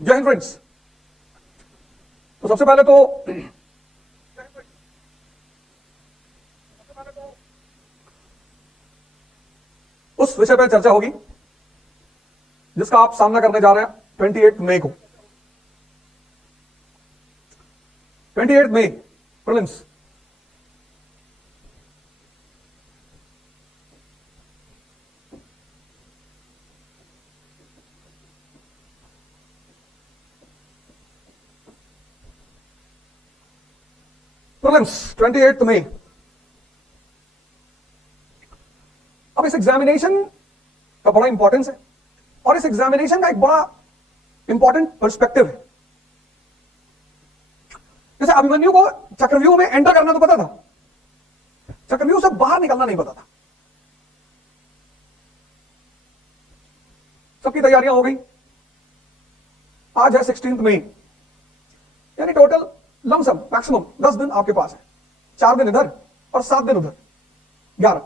जय हिंद फ्रेंड्स। तो सबसे पहले तो उस विषय पर चर्चा होगी जिसका आप सामना करने जा रहे हैं 28 मई को। 28 मई प्रीलिम्स। प्रीलिम्स 28 मई। अब इस एग्जामिनेशन का बड़ा इंपॉर्टेंस है और इस एग्जामिनेशन का एक बड़ा इंपॉर्टेंट पर्सपेक्टिव है। जैसे अभिमन्यु को चक्रव्यूह में एंटर करना तो पता था, चक्रव्यूह से बाहर निकलना नहीं पता था। सबकी तैयारियां हो गई। आज है 16 मई, यानी टोटल लमसम मैक्सिमम 10 दिन आपके पास है। 4 दिन इधर और 7 दिन उधर, 11।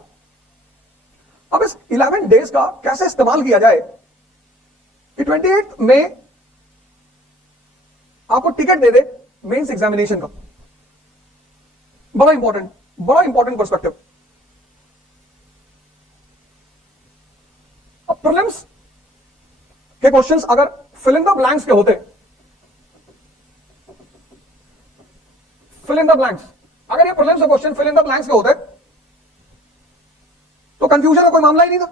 अब इस 11 डेज का कैसे इस्तेमाल किया जाए कि 28 में आपको टिकट दे दे मेंस एग्जामिनेशन का। बड़ा इंपॉर्टेंट पर्सपेक्टिव। अब प्रीलिम्स के क्वेश्चंस अगर फिल इन द ब्लैंक्स के होते, फिल इन द ब्लैंक्स, अगर ये प्रीलिम्स के question fill in the blanks के होते तो कंफ्यूजन का कोई मामला ही नहीं था,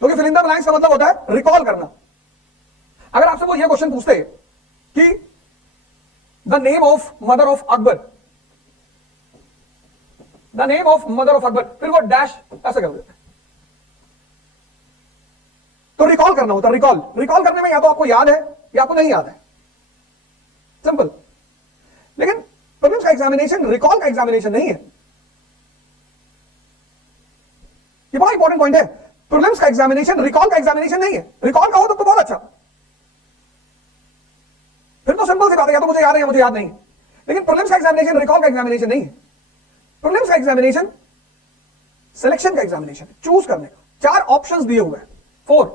क्योंकि फिल इन द ब्लैंक्स का मतलब होता है रिकॉल करना। अगर आपसे वो ये क्वेश्चन पूछते कि the name of mother of Akbar, the name of mother of Akbar, फिर वो डैश ऐसे कर देते, तो रिकॉल करना होता। रिकॉल करने में या तो आपको याद है या आपको नहीं याद है, सिंपल। लेकिन प्रीलिम्स का एग्जामिनेशन रिकॉल का एग्जामिनेशन नहीं है। ये बड़ा इंपॉर्टेंट पॉइंट है। प्रीलिम्स का एग्जामिनेशन रिकॉल का एग्जामिनेशन नहीं है। रिकॉल का हो तो बहुत अच्छा, फिर तो सिंपल सी बात है, या तो मुझे याद है या मुझे याद नहीं। लेकिन प्रीलिम्स का एग्जामिनेशन रिकॉल का एग्जामिनेशन नहीं है। प्रीलिम्स का एग्जामिनेशन सिलेक्शन का एग्जामिनेशन है, चूज करने का। 4 ऑप्शंस दिए हुए हैं, 4।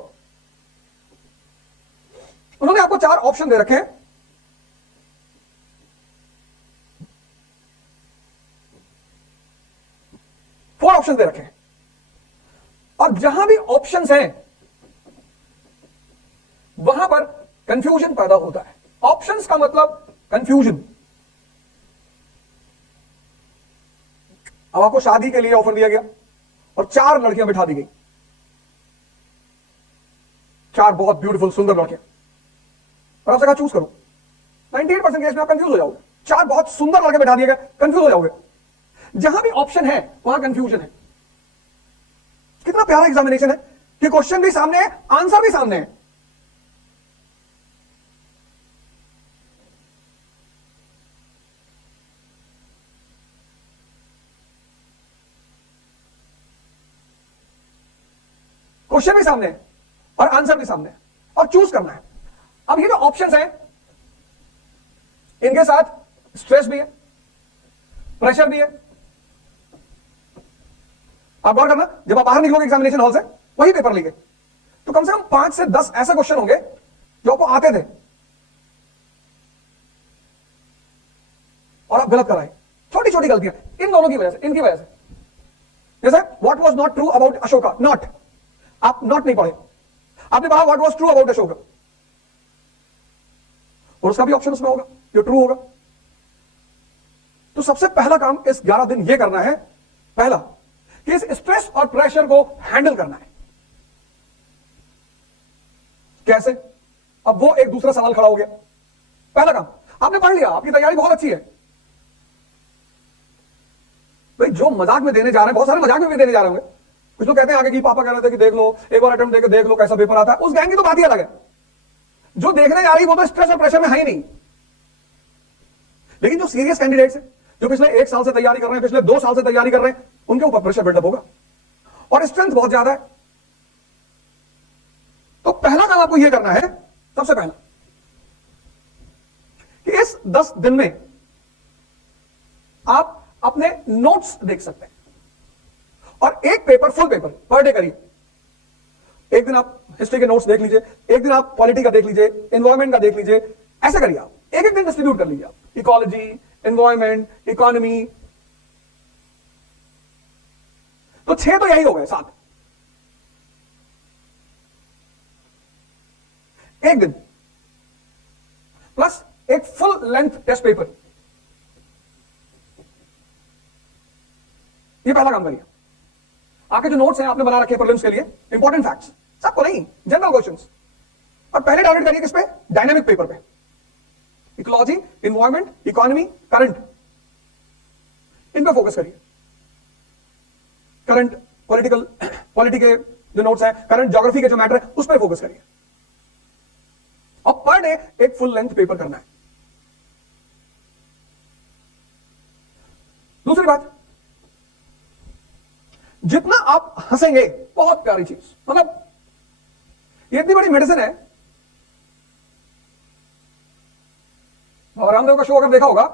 उन्होंने आपको 4 ऑप्शन दे रखे हैं। फोर ऑप्शन दे रखे हैं, और जहां भी ऑप्शंस हैं वहां पर कंफ्यूजन पैदा होता है। ऑप्शंस का मतलब कंफ्यूजन। अब आपको शादी के लिए ऑफर दिया गया और 4 लड़कियां बिठा दी गई, 4 बहुत ब्यूटीफुल सुंदर लड़कियां, और आपसे कहा चूज करो। 98% केस में आप कंफ्यूज हो जाओगे। 4 बहुत सुंदर लड़के बिठा दिए गए, कंफ्यूज हो जाओगे। जहां भी ऑप्शन है वहां कंफ्यूजन है। कितना प्यारा एग्जामिनेशन है कि क्वेश्चन भी सामने है, आंसर भी सामने है। क्वेश्चन भी सामने है और आंसर भी सामने है, और चूज करना है। अब ये जो ऑप्शंस हैं, इनके साथ स्ट्रेस भी है, प्रेशर भी है। आप गौर करना, जब आप बाहर निकलोगे एग्जामिनेशन हॉल से, वही पेपर लेके, तो कम से कम 5 से 10 ऐसे क्वेश्चन होंगे जो आपको आते थे और आप गलत कराए। छोटी छोटी गलतियां इन दोनों की वजह से, इनकी वजह से। जैसे what was not true about Ashoka, not, आप नॉट नहीं पढ़े, आपने पढ़ा what was true about Ashoka, और उसका भी ऑप्शन उसमें होगा जो ट्रू होगा। तो सबसे पहला काम इस 11 दिन यह करना है, पहला कि इस स्ट्रेस और प्रेशर को हैंडल करना है। कैसे? अब वो एक दूसरा सवाल खड़ा हो गया। पहला काम आपने पढ़ लिया, आपकी तैयारी बहुत अच्छी है। भाई जो मजाक में देने जा रहे हैं, बहुत सारे मजाक में भी देने जा रहे होंगे। कुछ लोग कहते हैं आगे की पापा कह रहे थे कि देख लो, एक बार अटेम्प्ट देके देख लो कैसा पेपर आता है। उस गैंग की तो बात ही अलग है। जो देखने जा रही वो तो स्ट्रेस और प्रेशर में है ही नहीं। लेकिन जो सीरियस कैंडिडेट्स हैं, जो पिछले 1 साल से तैयारी कर रहे हैं, पिछले 2 साल से तैयारी कर रहे हैं, उनके ऊपर प्रेशर बिल्डअप होगा और स्ट्रेंथ बहुत ज्यादा है। तो पहला काम आपको यह करना है, सबसे पहला, कि इस 10 दिन में आप अपने नोट्स देख सकते हैं और एक paper, full paper per day करिए। एक दिन आप हिस्ट्री के नोट्स देख लीजिए, एक दिन आप पॉलिटी का देख लीजिए, एनवायरमेंट का देख लीजिए, ऐसा करिए आप एक एक दिन डिस्ट्रीब्यूट कर लीजिए आप, इकोलॉजी, एनवायरमेंट, इकोनॉमी। तो 6 तो यही हो गए, 7 एक दिन, प्लस एक फुल लेंथ टेस्ट पेपर। ये पहला काम करिए। आपके जो नोट्स हैं आपने बना रखे प्रीलिम्स के लिए, इंपॉर्टेंट फैक्ट्स, सबको नहीं, जनरल क्वेश्चंस, और पहले टारगेट करिए किस पे? डायनामिक पेपर पे, इकोलॉजी, एनवायरमेंट, इकोनॉमी, करंट, इन पे फोकस करिए। करंट पॉलिटी के जो नोट्स हैं, करंट ज्योग्राफी के जो मैटर है उस पर फोकस करिए, और पर डे एक फुल लेंथ पेपर करना है। दूसरी बात, जितना आप हंसेंगे, बहुत प्यारी चीज, मतलब ये इतनी बड़ी मेडिसिन है। रामदेव का शो अगर देखा होगा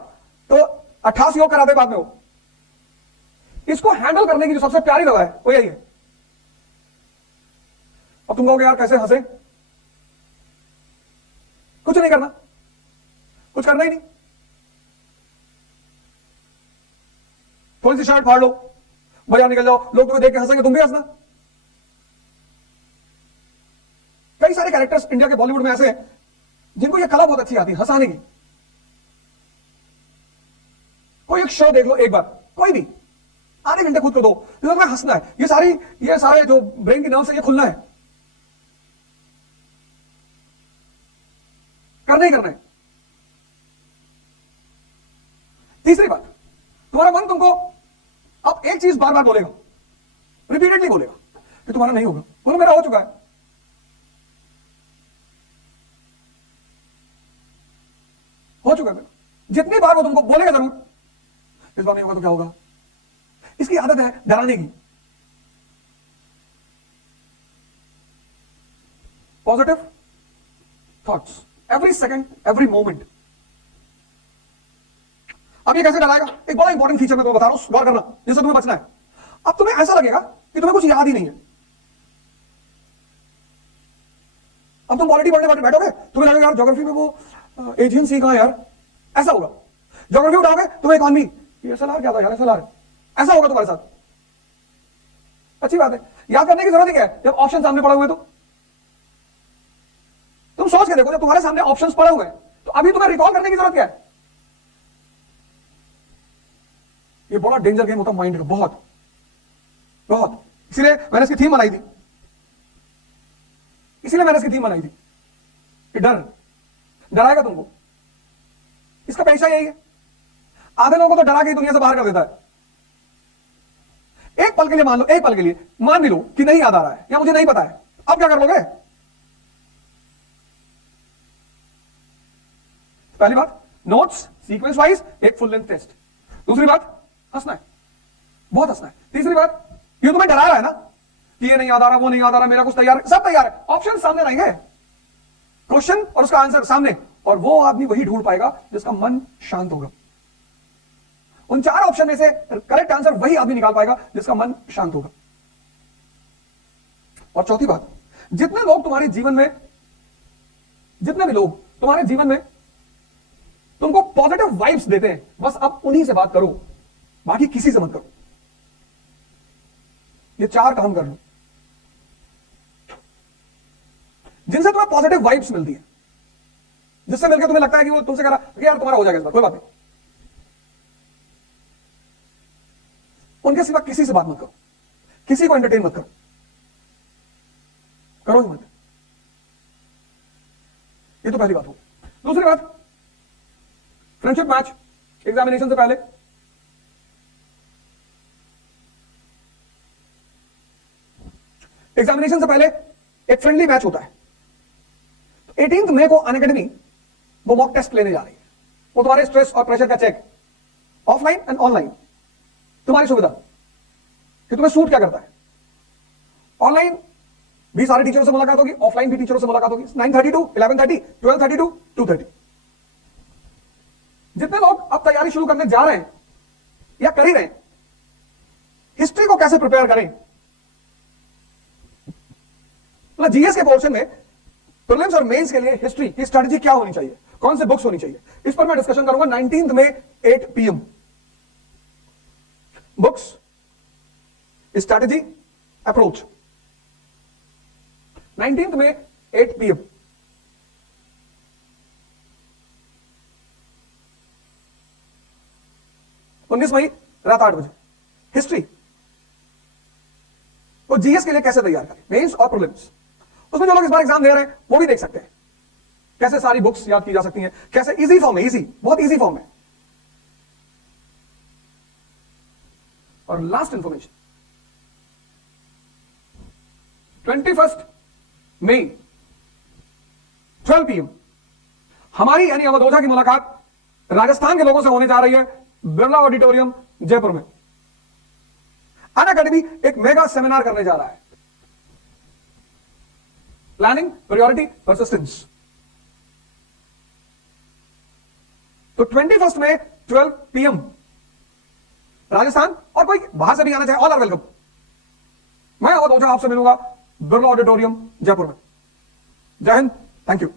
तो 88 योग कराते बाद में हो, इसको हैंडल करने की जो सबसे प्यारी दवा है वो यही है। अब तुम कहोगे यार कैसे हंसे, कुछ नहीं करना, कुछ करना ही नहीं, थोड़ी सी शर्ट फाड़ लो, बाजार निकल जाओ, लोग तुम्हें देख के हंसेंगे, तुम भी हंसना। कई सारे कैरेक्टर्स इंडिया के बॉलीवुड में ऐसे हैं जिनको ये कला बहुत अच्छी आती है, हंसाने की। कोई एक शो देख लो एक बार, कोई भी, आधे घंटे खुद को दो, तुम्हें हंसना है। ये सारे जो ब्रेन की नर्व्स है ये खुलना है, करना ही करना है। तीसरी बात, तुम्हारा मन तुमको अब एक चीज बार बार बोलेगा, रिपीटेडली बोलेगा कि तुम्हारा नहीं होगा, बोलो मेरा हो चुका है। हो चुका है मेरा। जितनी बार वो तुमको बोलेगा जरूर इस बार नहीं होगा तो क्या होगा, इसकी आदत है डराने की। Positive thoughts every second, every moment. अब ये कैसे डराएगा? एक बड़ा इंपॉर्टेंट फीचर मैं तुम्हें बता रहा हूं, गौर करना, जिससे तुम्हें बचना है। अब तुम्हें ऐसा लगेगा कि तुम्हें कुछ याद ही नहीं है। अब तुम पॉलिटी पढ़ने बैठोगे, तुम्हें लगेगा यार ज्योग्राफी में वो एजेंसी कहां यार, ऐसा होगा। ज्योग्राफी उठाओगे तुम्हें इकोनॉमी, ये एसएलआर क्या था यार, एसएलआर, ऐसा होगा तुम्हारे साथ। अच्छी बात है, याद करने की जरूरत नहीं है जब ऑप्शन सामने पड़े हुए। तो तुम सोच के देखो, जब तुम्हारे सामने ऑप्शंस पड़े हुए हैं तो अभी तुम्हें रिकॉल करने की जरूरत क्या है? ये बड़ा डेंजर गेम होता है माइंड का, बहुत बहुत। इसीलिए मैंने इसकी थीम बनाई थी, कि डर डराएगा तुमको, इसका पैसा यही है। आधे लोगों को तो डरा के दुनिया से बाहर कर देता है। एक पल के लिए मान लो, एक पल के लिए मान भी लो कि नहीं याद आ रहा है या मुझे नहीं पता है, अब क्या कर लोगे? पहली बात, नोट्स सीक्वेंस वाइज एक फुल लेंथ टेस्ट। दूसरी बात, हंसना है, बहुत हंसना है। तीसरी बात, ये तुम्हें डरा रहा है ना कि ये नहीं याद आ रहा, वो नहीं याद आ रहा, मेरा कुछ तैयार है, सब तैयार है, ऑप्शन सामने रहेंगे, क्वेश्चन और उसका आंसर सामने, और वो आदमी वही ढूंढ पाएगा जिसका मन शांत होगा। उन 4 ऑप्शन में से करेक्ट आंसर वही आदमी निकाल पाएगा जिसका मन शांत होगा। और चौथी बात, जितने लोग तुम्हारे जीवन में, जितने भी लोग तुम्हारे जीवन में तुमको पॉजिटिव वाइब्स देते हैं, बस अब उन्हीं से बात करो, बाकी किसी से मत करो। ये 4 काम कर लो जिनसे तुम्हें पॉजिटिव वाइब्स मिलती है, जिससे मिलकर तुम्हें लगता है कि वो तुमसे कह रहा है यार तुम्हारा हो जाएगा इस बार, कोई बात नहीं। उनके सिवा किसी से बात मत करो, किसी को एंटरटेन मत करो, करो ही मत। ये तो पहली बात हो। दूसरी बात, फ्रेंडशिप मैच एग्जामिनेशन से पहले एक फ्रेंडली मैच होता है। 18 मई को अनअकैडमी वो मॉक टेस्ट लेने जा रही है। वो तुम्हारे स्ट्रेस और प्रेशर का चेक, ऑफलाइन एंड ऑनलाइन, तुम्हारी सुविधा कि तुम्हें सूट क्या करता है। ऑनलाइन भी सारे टीचरों से मुलाकात होगी, ऑफलाइन भी टीचरों से मुलाकात होगी, 9:30 to 11:30, 12:30 to 2:30। जितने लोग अब तैयारी शुरू करने जा रहे हैं या कर ही रहे हैं, हिस्ट्री को कैसे प्रिपेयर करें, मतलब जीएस के पोर्शन में प्रीलिम्स और मेंस के लिए हिस्ट्री की स्ट्रेटजी क्या होनी चाहिए, कौन से बुक्स होनी चाहिए, इस पर मैं डिस्कशन करूंगा 19 में 8 PM। बुक्स, स्ट्रेटजी, अप्रोच, 19 में 8 PM। उन्नीस मई रात 8 बजे। हिस्ट्री तो जीएस के लिए कैसे तैयार करें, मेंस और प्रीलिम्स। उसमें जो लोग इस बार एग्जाम दे रहे हैं वो भी देख सकते हैं कैसे सारी बुक्स याद की जा सकती हैं, कैसे इजी फॉर्म है, इजी, बहुत इजी फॉर्म है। और लास्ट इंफॉर्मेशन, 21 मई 12 PM हमारी यानी अवध ओझा की मुलाकात राजस्थान के लोगों से होने जा रही है बिरला ऑडिटोरियम जयपुर में। अनअकैडमी एक मेगा सेमिनार करने जा रहा है, प्लानिंग, प्रायोरिटी, परसिस्टेंस। तो 21 में 12 PM राजस्थान, और कोई बाहर से भी आना चाहे ऑल आर वेलकम। मैं अवध ओझा आपसे मिलूंगा बिरला ऑडिटोरियम जयपुर में। जय हिंद, थैंक यू।